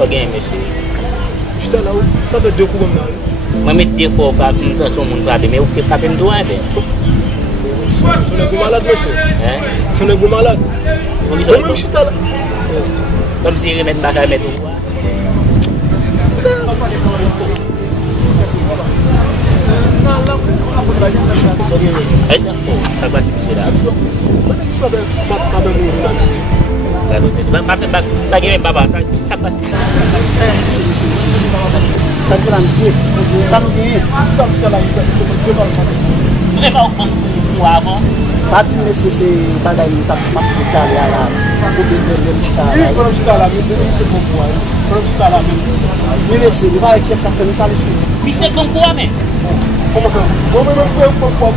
Ok, monsieur. J'étais là, ça fait 2 coups comme ça. Moi, je mets 2 fois frapper, je suis frapper, mais vous frappez me droit. Ce n'est pas malade, monsieur. Hein? Ce n'est pas malade. Moi-même, j'étais là. Comme si je remette ma caméra. Apa sih bisa dah? Maaf, bagi bapak saya apa sih? Satu langsir, satu ni. Leva o banco do avô. Pati nesse pada ini tak smart sekali ya. Aku beli sekali. Ini kalau sekali lagi itu semua. Kalau sekali lagi. Ini sih, dia vai que está fazendo salisu. Bisa bangku ame. Como que? Como não foi um pouco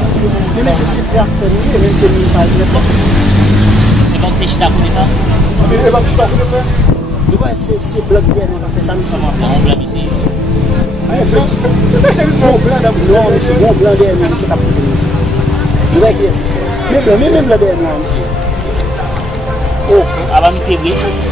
Ini necessita ya família, ele tem que fazer tudo. Leva o teste da bonita. ele vai estar tudo bem. Ele vai ser blood dia não vai fazer salisu. Não, não bisa. Aí, deixa ele Não, não, esse bom blood dia não você tá podendo. Ele vai que esse. Mesmo blood dia não. Oh, abang bisa beli.